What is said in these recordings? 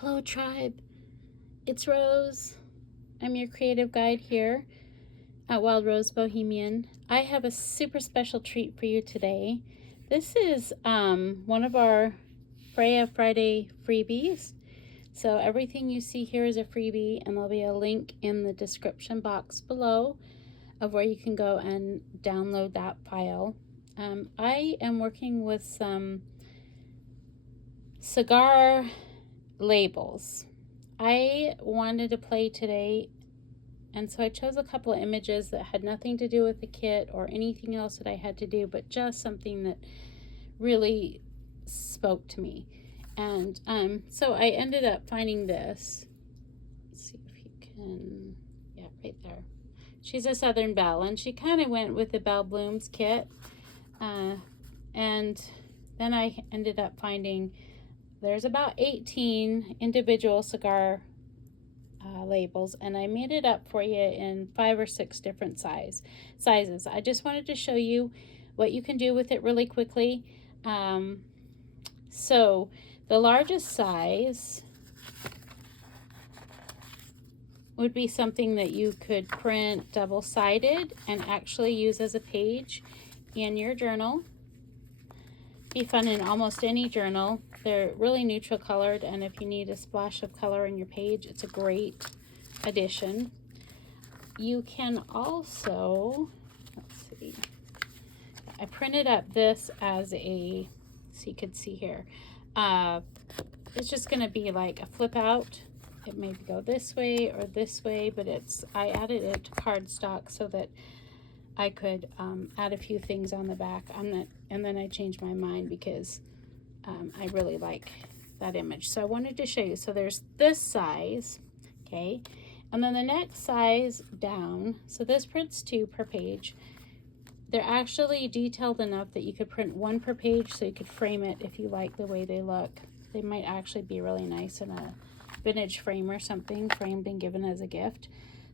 Hello tribe, it's Rose. I'm your creative guide here at Wild Rose Bohemian. I have a super special treat for you today. This is one of our Freya Friday freebies. So everything you see here is a freebie, and there'll be a link in the description box below of where you can go and download that file. I am working with some cigar labels. I wanted to play today, and so I chose a couple of images that had nothing to do with the kit or anything else that I had to do, but just something that really spoke to me. And so I ended up finding this. Let's see if you can, yeah, right there. She's a Southern Belle, and she kind of went with the Belle Blooms kit. And then I ended up finding there's about 18 individual cigar labels, and I made it up for you in 5 or 6 different sizes. I just wanted to show you what you can do with it really quickly. So the largest size would be something that you could print double-sided and actually use as a page in your journal. Be fun in almost any journal. They're really neutral colored, and if you need a splash of color in your page, it's a great addition. You can also, let's see, I printed up this as a, so you could see here, it's just going to be like a flip out. It may go this way or this way, but I added it to cardstock so that I could add a few things on the back. And then I changed my mind because I really like that image. So I wanted to show you. So there's this size, okay? And then the next size down, so this prints 2 per page. They're actually detailed enough that you could print 1 per page, so you could frame it if you like the way they look. They might actually be really nice in a vintage frame or something, framed and given as a gift.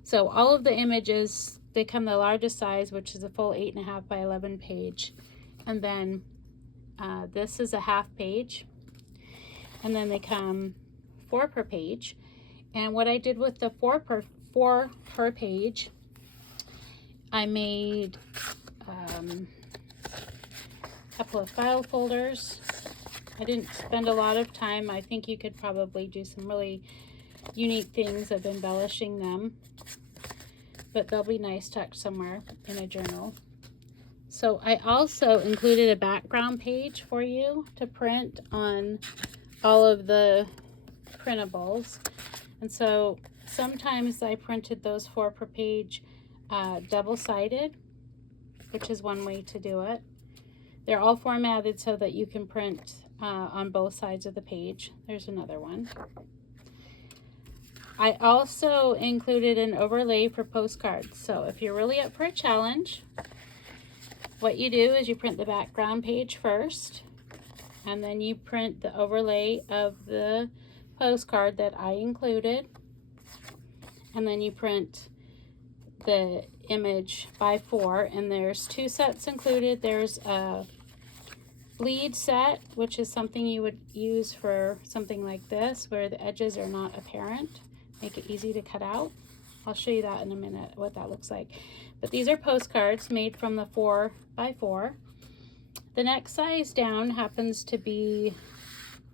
So all of the images, they come the largest size, which is a full 8.5 by 11 page. And then this is a half page. And then they come 4 per page. And what I did with the 4 per page, I made a couple of file folders. I didn't spend a lot of time. I think you could probably do some really unique things of embellishing them, but they'll be nice tucked somewhere in a journal. So I also included a background page for you to print on all of the printables. And so sometimes I printed those 4 per page double-sided, which is one way to do it. They're all formatted so that you can print on both sides of the page. There's another one. I also included an overlay for postcards. So if you're really up for a challenge, what you do is you print the background page first, and then you print the overlay of the postcard that I included, and then you print the image by 4, and there's 2 sets included. There's a bleed set, which is something you would use for something like this where the edges are not apparent, make it easy to cut out. I'll show you that in a minute, what that looks like. But these are postcards made from the 4 by 4. The next size down happens to be,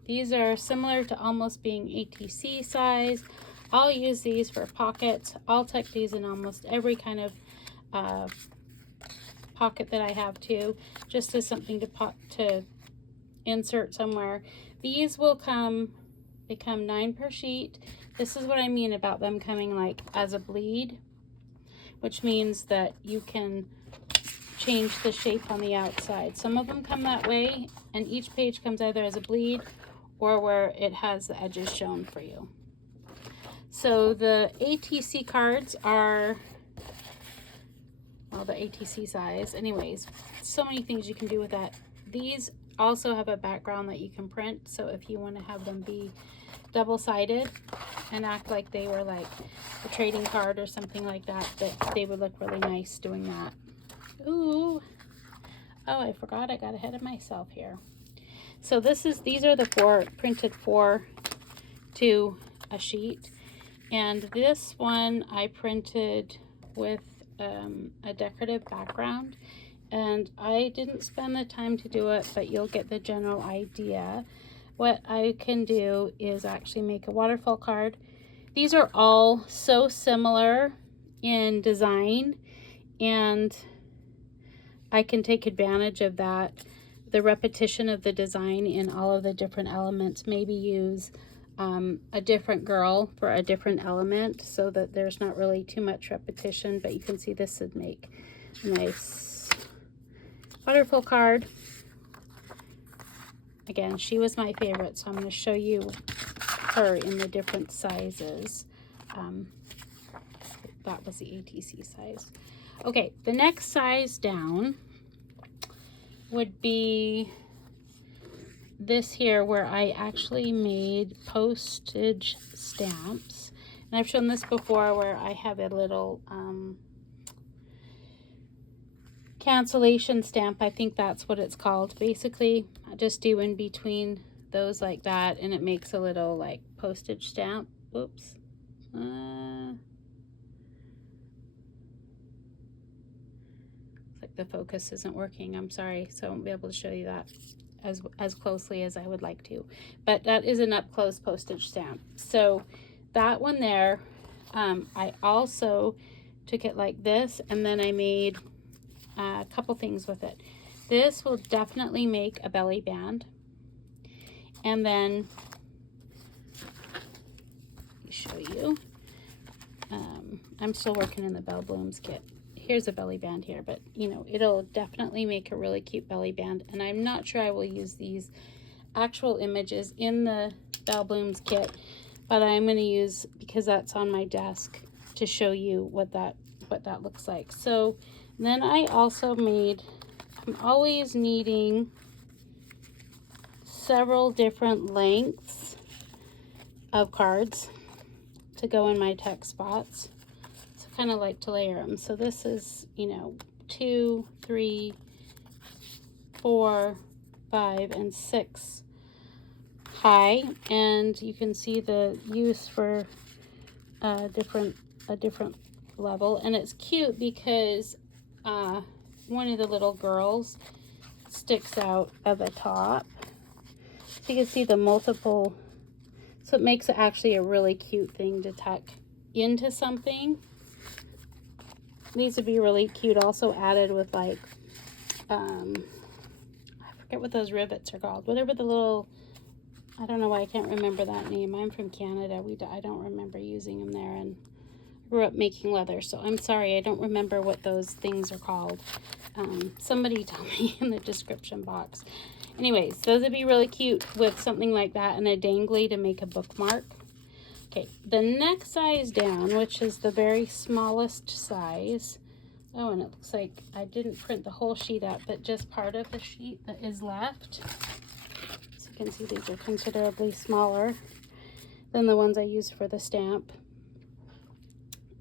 these are similar to almost being ATC size. I'll use these for pockets. I'll tuck these in almost every kind of pocket that I have too, just as something to insert somewhere. These will become 9 per sheet. This is what I mean about them coming like as a bleed, which means that you can change the shape on the outside. Some of them come that way, and each page comes either as a bleed or where it has the edges shown for you. So the ATC cards are, well, the ATC size. Anyways, so many things you can do with that. These also have a background that you can print, so if you want to have them be double-sided and act like they were like a trading card or something like that, they would look really nice doing that. Ooh, oh, I forgot, I got ahead of myself here. So these are the printed 4 to a sheet. And this one I printed with a decorative background, and I didn't spend the time to do it, but you'll get the general idea. What I can do is actually make a waterfall card. These are all so similar in design, and I can take advantage of that, the repetition of the design in all of the different elements. Maybe use a different girl for a different element so that there's not really too much repetition, but you can see this would make a nice waterfall card. Again, she was my favorite, so I'm going to show you her in the different sizes. That was the ATC size. Okay, the next size down would be this here, where I actually made postage stamps. And I've shown this before, where I have a little cancellation stamp. I think that's what it's called. Basically, I just do in between those like that, and it makes a little like postage stamp. Whoops. It's like the focus isn't working. I'm sorry, so I won't be able to show you that as closely as I would like to. But that is an up close postage stamp. So that one there, I also took it like this, and then I made a couple things with it. This will definitely make a belly band. And then let me show you. I'm still working in the Bell Blooms kit. Here's a belly band here, but you know, it'll definitely make a really cute belly band. And I'm not sure I will use these actual images in the Bell Blooms kit, but I'm going to use, because that's on my desk, to show you what that looks like. So then I also made, I'm always needing several different lengths of cards to go in my text spots. So I kind of like to layer them. So this is, you know, 2, 3, 4, 5, and 6 high, and you can see the use for a different level. And it's cute because one of the little girls sticks out of the top, so you can see the multiple, so it makes it actually a really cute thing to tuck into something. These would be really cute also added with like I forget what those rivets are called, whatever the little, I don't know why I can't remember that name. I'm from Canada. I don't remember using them there, and grew up making leather, so I'm sorry, I don't remember what those things are called. Somebody tell me in the description box. Anyways, those would be really cute with something like that and a dangly to make a bookmark. Okay, the next size down, which is the very smallest size. Oh, and it looks like I didn't print the whole sheet up, but just part of the sheet that is left. So you can see these are considerably smaller than the ones I used for the stamp.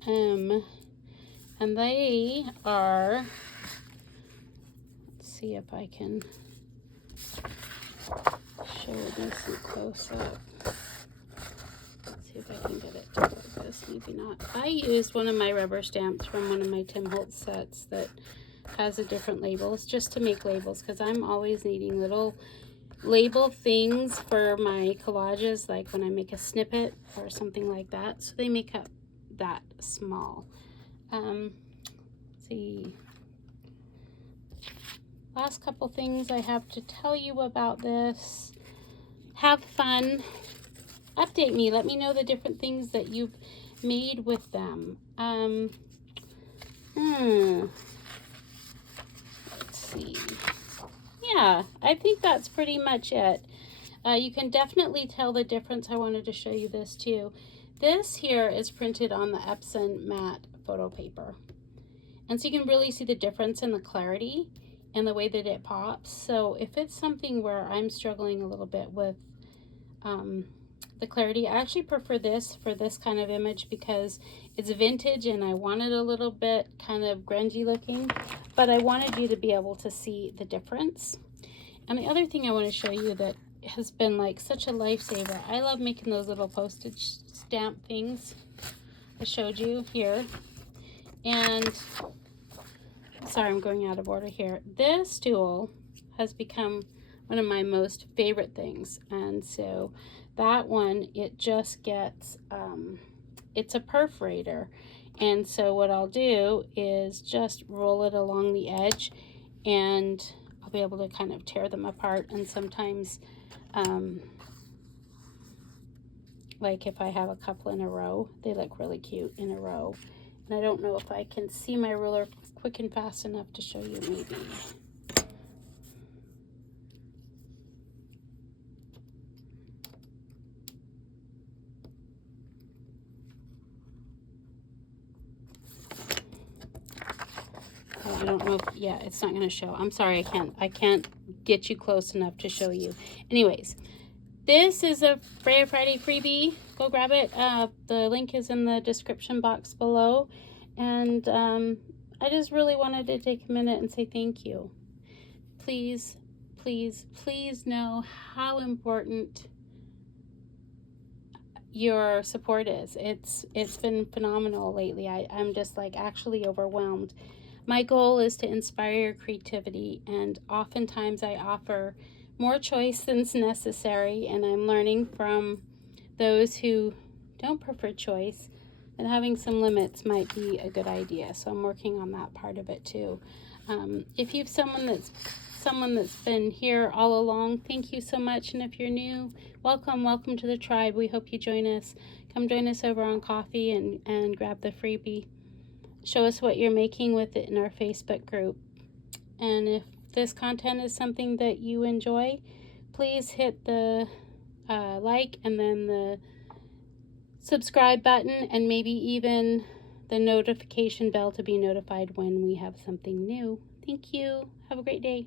And they are, let's see if I can show it nice and close up. Let's see if I can get it to focus, maybe not. I used one of my rubber stamps from one of my Tim Holtz sets that has a different labels, just to make labels, because I'm always needing little label things for my collages, like when I make a snippet or something like that, so they make up that small. Let's see, last couple things I have to tell you about this. Have fun, update me, let me know the different things that you've made with them. Let's see, yeah, I think that's pretty much it. You can definitely tell the difference. I wanted to show you this too. This here is printed on the Epson matte photo paper. And so you can really see the difference in the clarity and the way that it pops. So if it's something where I'm struggling a little bit with the clarity, I actually prefer this for this kind of image because it's vintage and I want it a little bit kind of grungy looking, but I wanted you to be able to see the difference. And the other thing I want to show you that has been like such a lifesaver. I love making those little postage stamp things I showed you here. And sorry, I'm going out of order here. This tool has become one of my most favorite things. And so that one, it just gets, it's a perforator. And so what I'll do is just roll it along the edge, and I'll be able to kind of tear them apart. And sometimes, like if I have a couple in a row, they look really cute in a row. And I don't know if I can see my ruler quick and fast enough to show you maybe. I don't know if, yeah, it's not going to show. I'm sorry, I can't get you close enough to show you. Anyways, this is a Freya Friday freebie. Go grab it. The link is in the description box below. And I just really wanted to take a minute and say thank you. Please, please, please know how important your support is. It's been phenomenal lately. I'm just like actually overwhelmed. My goal is to inspire your creativity, and oftentimes I offer more choice than's necessary, and I'm learning from those who don't prefer choice that having some limits might be a good idea. So I'm working on that part of it too. If you've someone that's been here all along, thank you so much. And if you're new, welcome to the tribe. We hope you join us. Come join us over on coffee and grab the freebie. Show us what you're making with it in our Facebook group. And if this content is something that you enjoy, please hit the like and then the subscribe button, and maybe even the notification bell to be notified when we have something new. Thank you. Have a great day.